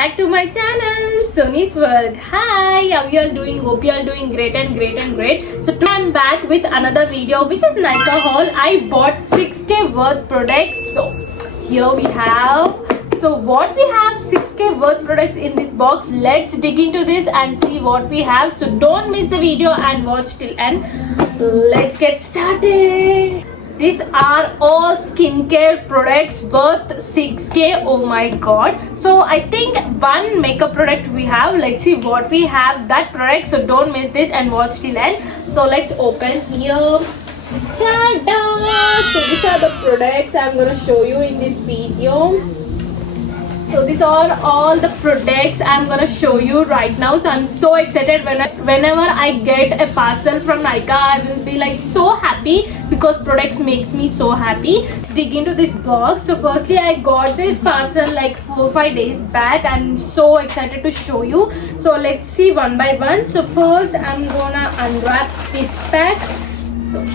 back to my channel, Sony's World. Hi, how you all doing? Hope you all doing great. So today I'm back with another video, which is Nykaa haul. I bought 6k worth products. So here we have. So what we have 6k worth products in this box. Let's dig into this and see what we have. So don't miss the video and watch till end. Let's get started. These are all skincare products worth 6k. Oh my god. So I think one makeup product we have. Let's see what we have that product. So don't miss this and watch till end. So let's open here. Ta-da! So these are the products I'm gonna show you in this video. So these are all the products I'm gonna show you right now. So I'm so excited whenever I get a parcel from Nykaa. I will be like so happy because products makes me so happy. Let's dig into this box. So firstly I got this parcel like 4-5 days back. I'm so excited to show you. So let's see one by one. So first I'm gonna unwrap this pack. So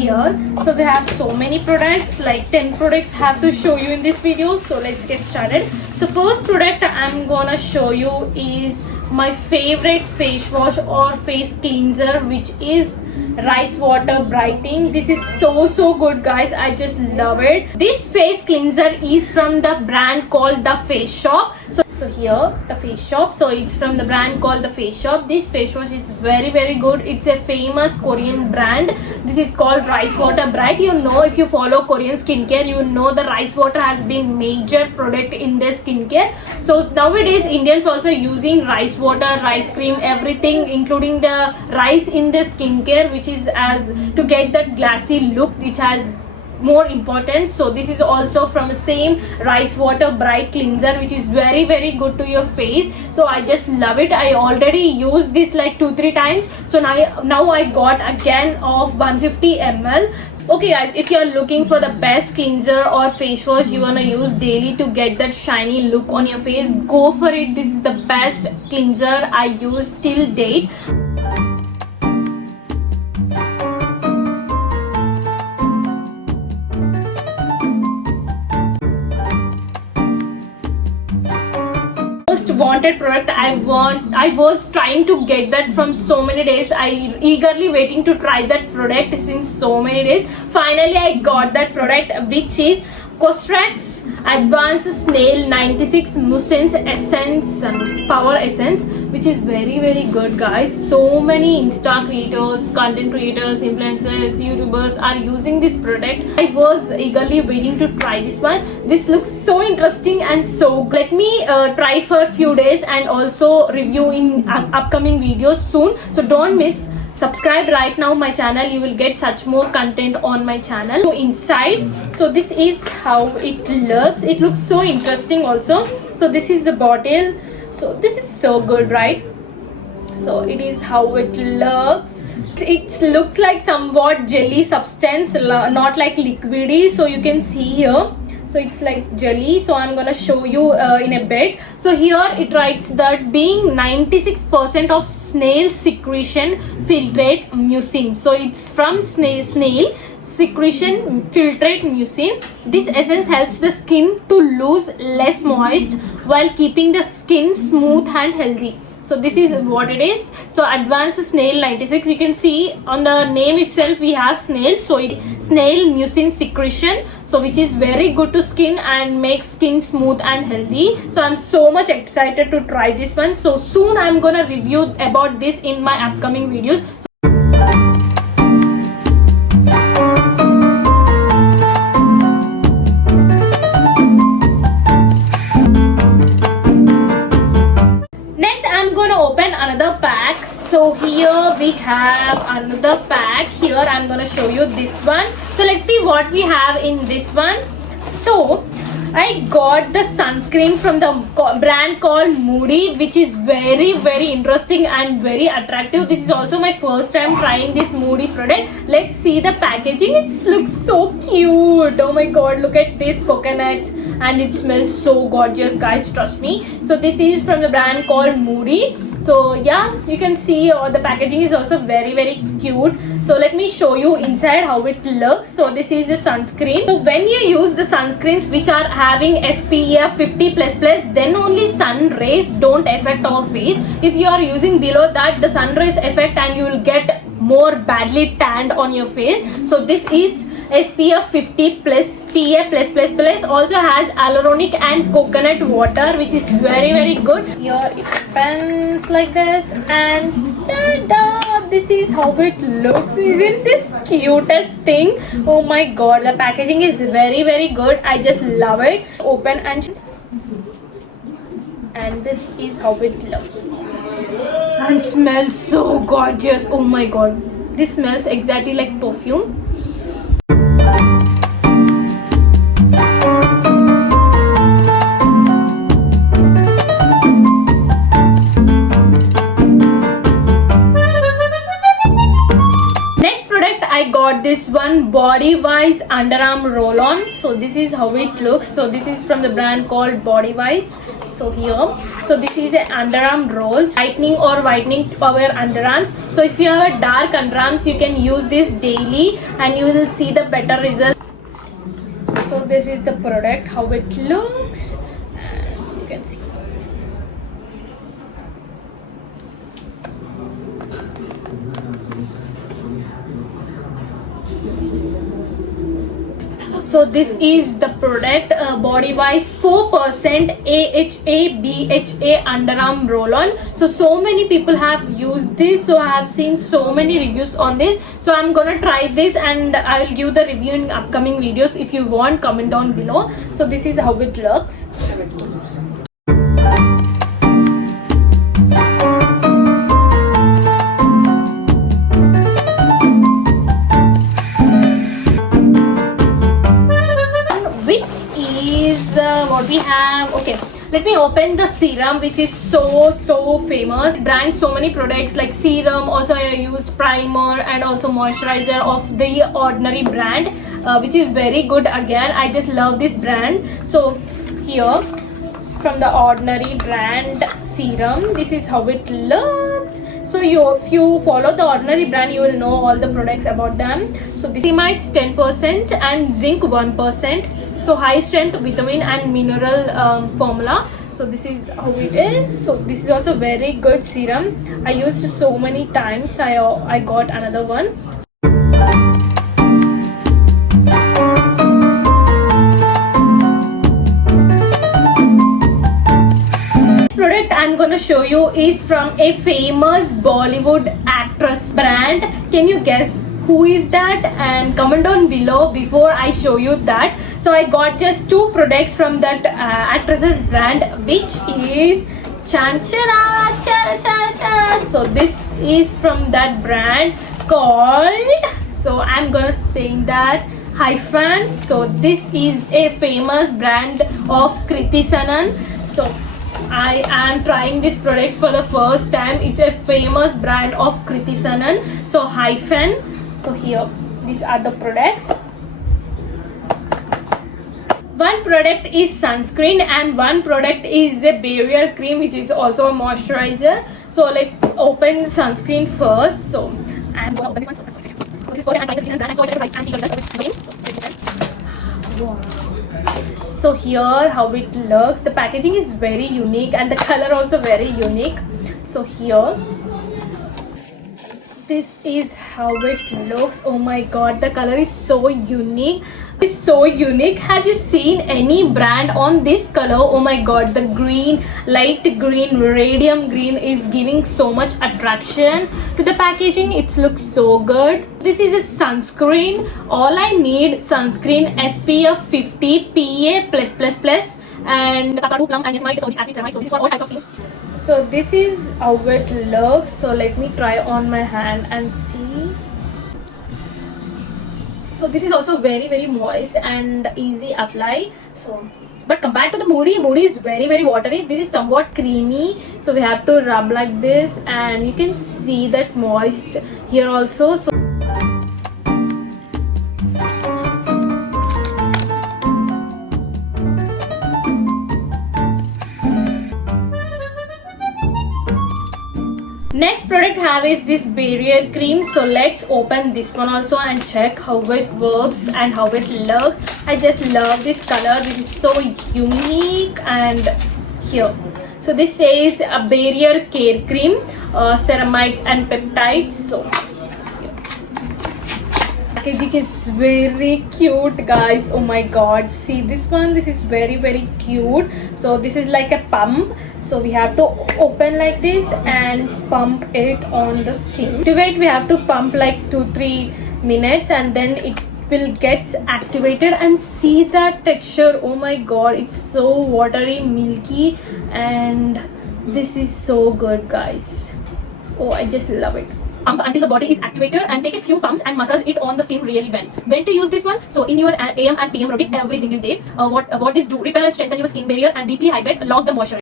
here, so we have so many products, like 10 products have to show you in this video. So let's get started. So first product I'm gonna show you is my favorite face wash or face cleanser, which is rice water brightening. This is so good guys. I just love it. This face cleanser is from the brand called The Face Shop. So here The Face Shop, so it's from the brand called The Face Shop. This face wash is very good. It's a famous Korean brand. This is called Rice Water Bright. You know, if you follow Korean skincare, you know the rice water has been major product in their skincare. So nowadays Indians also using rice water, rice cream, everything including the rice in the skincare, which is as to get that glassy look, which has more important. So this is also from the same Rice Water Bright cleanser, which is very good to your face. So I just love it. I already used this like 2-3 times. So now I got a can of 150 ml. Okay guys, if you are looking for the best cleanser or face wash you wanna use daily to get that shiny look on your face, go for it. This is the best cleanser I used till date. Wanted product. I was trying to get that from so many days. I eagerly waiting to try that product since so many days. Finally I got that product, which is Cosrx Advanced Snail 96 Mucins Essence Power Essence, which is very good guys. So many Insta creators, content creators, influencers, YouTubers are using this product. I was eagerly waiting to try this one. This looks so interesting and so good. Let me try for a few days and also review in upcoming videos soon. So don't miss. Subscribe right now my channel. You will get such more content on my channel. So inside, so this is how it looks. It looks so interesting also. So this is the bottle. So this is so good, right? So it is how it looks. It looks like somewhat jelly substance, not like liquidy. So you can see here. So it's like jelly. So I'm gonna show you in a bit. So here it writes that being 96% of snail secretion filtrate mucin. So it's from snail secretion filtrate mucin. This essence helps the skin to lose less moist while keeping the skin smooth and healthy. So this is what it is. So Advanced Snail 96. You can see on the name itself we have snail. So snail mucin secretion. So which is very good to skin and makes skin smooth and healthy. So I'm so much excited to try this one. So soon I'm gonna review about this in my upcoming videos. Open another pack. So here we have another pack. Here I'm gonna show you this one. So let's see what we have in this one. So I got the sunscreen from the brand called Moody, which is very interesting and very attractive. This is also my first time trying this Moody product. Let's see the packaging. It looks so cute. Oh my god, look at this coconut, and it smells so gorgeous guys, trust me. So this is from the brand called Moody. So yeah, you can see the packaging is also very cute. So let me show you inside how it looks. So this is the sunscreen. So when you use the sunscreens which are having SPF 50++, then only sun rays don't affect our face. If you are using below that, the sun rays affect and you will get more badly tanned on your face. So this is SPF 50+, PA+++, also has hyaluronic and coconut water, which is very good. Here it opens like this, and ta-da! This is how it looks. Isn't this cutest thing? Oh my god, the packaging is very good. I just love it. Open and this is how it looks and smells so gorgeous. Oh my god, this smells exactly like perfume. I got this one Body Wise underarm roll-on. So this is how it looks. So this is from the brand called Body Wise. So here, so this is an underarm roll, lightening or whitening power underarms. So if you have a dark underarms, you can use this daily and you will see the better results. So this is the product, how it looks, and you can see. So this is the product, Body Wise 4% AHA BHA underarm roll-on. So many people have used this. So I have seen so many reviews on this. So I'm gonna try this and I will give the review in upcoming videos. If you want, comment down below. So this is how it looks. What we have, okay, let me open the serum, which is so famous brand. So many products like serum, also I used primer and also moisturizer of the Ordinary brand, which is very good. Again, I just love this brand. So here from the Ordinary brand serum, this is how it looks. So if you follow the Ordinary brand, you will know all the products about them. So this Ceramide 10% and zinc 1%. So high strength vitamin and mineral formula. So this is how it is. So this is also very good serum. I used so many times. I got another one. Product I'm gonna show you is from a famous Bollywood actress brand. Can you guess who is that? And comment down below before I show you that. So I got just 2 products from that actress's brand, which is Chanchara. So this is from that brand called, so I'm gonna sing that, Hyphen. So this is a famous brand of Kriti Sanon. So I am trying these products for the first time. It's a famous brand of Kriti Sanon. So Hyphen. So here, these are the products. One product is sunscreen and one product is a barrier cream, which is also a moisturizer. So let's open the sunscreen first. So I'm going to open this one. So this is for the anti-Kriti Sanon brand. So it's a So here how it looks. The packaging is very unique and the color also very unique. So here, this is how it looks. Oh my god, the color is so unique. It's so unique. Have you seen any brand on this color? Oh my god, the green, light green, radium green is giving so much attraction to the packaging. It looks so good. This is a sunscreen. All I need sunscreen SPF 50 PA+++ and Kakadu Plum and Ceramide acid ceramide. So this is for all types of skin. So this is how it looks. So let me try on my hand and see. So this is also very moist and easy apply. So but compared to the Moody is very watery. This is somewhat creamy. So we have to rub like this and you can see that moist here also. So Next product have is this barrier cream. So let's open this one also and check how it works and how it looks. I just love this color. This is so unique. And here, so this says a barrier care cream, ceramides and peptides. So packaging is very cute, guys. Oh my god, see this one, this is very cute. So this is like a pump, so we have to open like this and pump it on the skin. To wait, we have to pump like 2-3 minutes and then it will get activated. And see that texture, oh my god, it's so watery, milky, and this is so good, guys. Oh, I just love it. Pump until the body is activated and take a few pumps and massage it on the skin really well. When to use this one? So in your AM and PM routine every single day. What this do? Repair and strengthen your skin barrier and deeply hydrate, lock the moisture.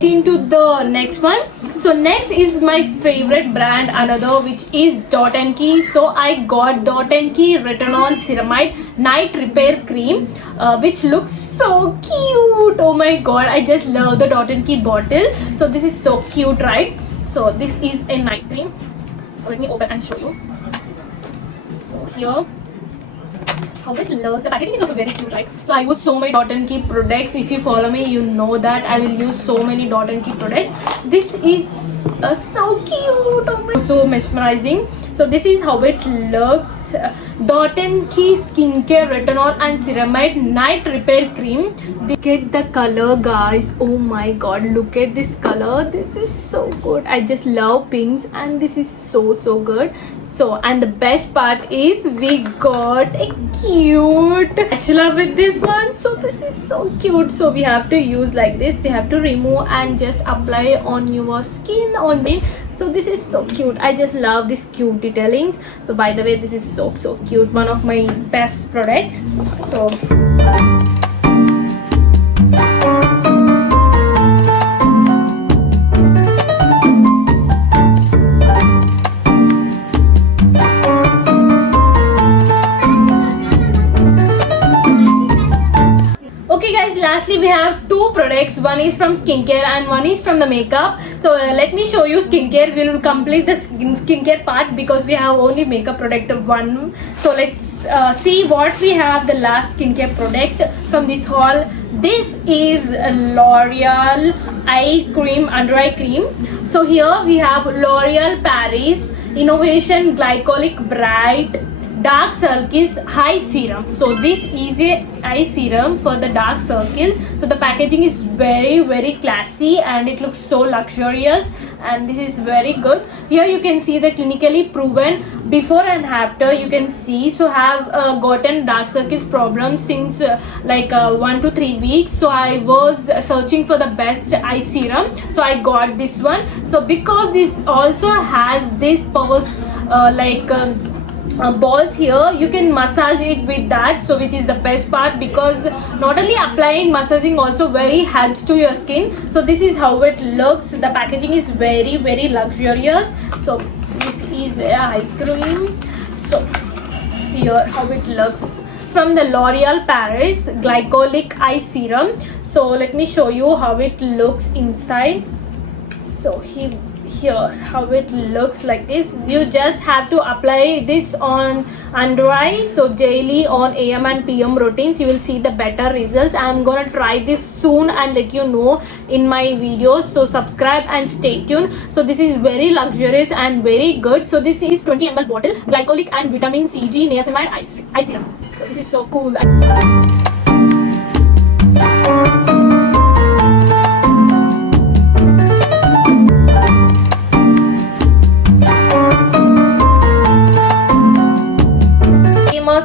Into the next one. So next is my favorite brand, another, which is Dot & Key. So I got Dot & Key Retinol Ceramide Night Repair Cream, which looks so cute. Oh my god, I just love the Dot & Key bottle. So this is so cute, right? So this is a night cream. So let me open and show you. So here, how it looks. The packaging is also very cute, right? So I use so many Dot & Key products. If you follow me, you know that I will use so many Dot & Key products. This is so cute. Oh my, so mesmerizing. So this is how it looks. Dot & Key Skincare Retinol and Ceramide Night Repair Cream. Get the color, guys. Oh my god, look at this color. This is so good. I just love pinks and this is so good. So, and the best part is we got a cute spatula with this one. So this is so cute. So we have to use like this. We have to remove and just apply on your skin on it. So this is so cute. I just love this cute detailings. So by the way, this is so cute. One of my best products. So okay guys, lastly we have two products. One is from skincare and one is from the makeup. So let me show you skincare. We will complete the skincare part because we have only makeup product one. So let's see what we have. The last skincare product from this haul. This is L'Oreal eye cream, under eye cream. So here we have L'Oreal Paris Innovation Glycolic Bright Dark Circles Eye Serum. So this is a eye serum for the dark circles. So the packaging is very classy and it looks so luxurious, and this is very good. Here you can see the clinically proven before and after. You can see, so have gotten dark circles problem since 1 to 3 weeks. So I was searching for the best eye serum, so I got this one. So because this also has this powers balls here, you can massage it with that. So which is the best part, because not only applying, massaging also very helps to your skin. So this is how it looks. The packaging is very luxurious. So this is a eye cream. So here how it looks from the L'Oreal Paris Glycolic Eye Serum. So let me show you how it looks inside. So here how it looks like this. You just have to apply this on under eye, so daily on AM and PM routines. You will see the better results. I'm gonna try this soon and let you know in my videos. So subscribe and stay tuned. So this is very luxurious and very good. So this is 20 ml bottle, glycolic and vitamin CG niacinamide eye serum. So this is so cool.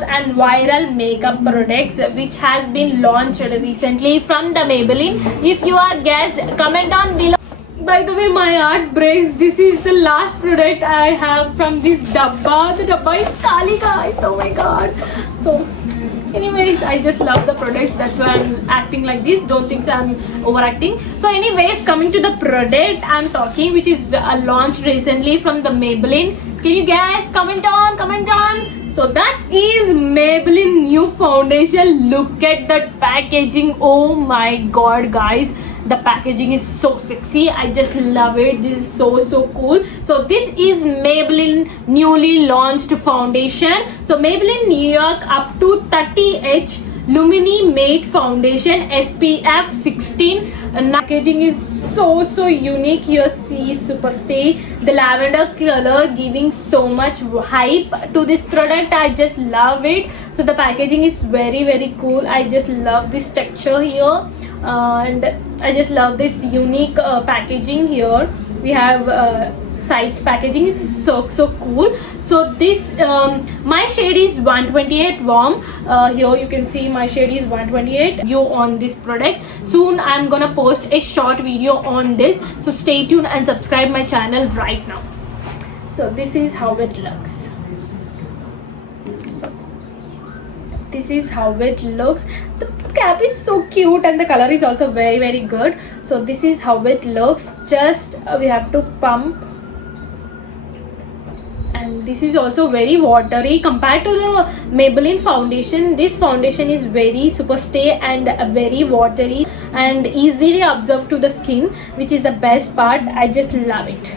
And viral makeup products which has been launched recently from the Maybelline. If you are guessed, comment down below. By the way, my heart breaks. This is the last product I have from this dabba. The dabba is kali, guys. Oh my god. So Anyways, I just love the products, that's why I'm acting like this. Don't think I'm overacting. So anyways, coming to the product I'm talking, which is launched recently from the Maybelline. Can you guys comment on? So that is Maybelline new foundation. Look at that packaging. Oh my god, guys, the packaging is so sexy. I just love it. This is so cool. So this is Maybelline newly launched foundation. So Maybelline New York up to 30H Lumini Matte Foundation SPF 16. Packaging is so unique. Here see Super Stay, the lavender color giving so much hype to this product. I just love it. So the packaging is very cool. I just love this texture here, and I just love this unique packaging here. We have sides packaging is so cool. So this my shade is 128 warm. Here you can see my shade is 128. You on this product soon. I'm gonna post a short video on this, so stay tuned and subscribe my channel right now. So this is how it looks. So this is how it looks. The cap is so cute and the color is also very good. So this is how it looks. Just we have to pump, and this is also very watery compared to the Maybelline foundation. This foundation is very Super Stay and very watery and easily absorbed to the skin, which is the best part. I just love it.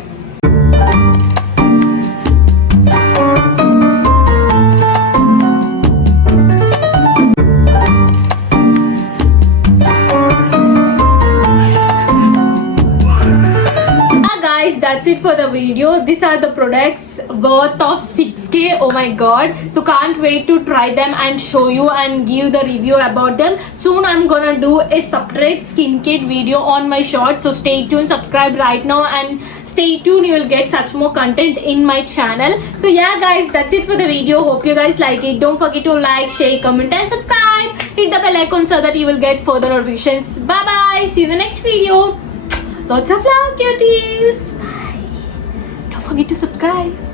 That's it for the video. These are the products worth of 6k. Oh my god, so can't wait to try them and show you and give the review about them. Soon I'm gonna do a separate skin kit video on my shorts, so stay tuned, subscribe right now and stay tuned. You will get such more content in my channel. So yeah guys, that's it for the video. Hope you guys like it. Don't forget to like, share, comment and subscribe. Hit the bell icon so that you will get further notifications. Bye bye, see you in the next video. Lots of love, cuties. Bye. Don't forget to subscribe.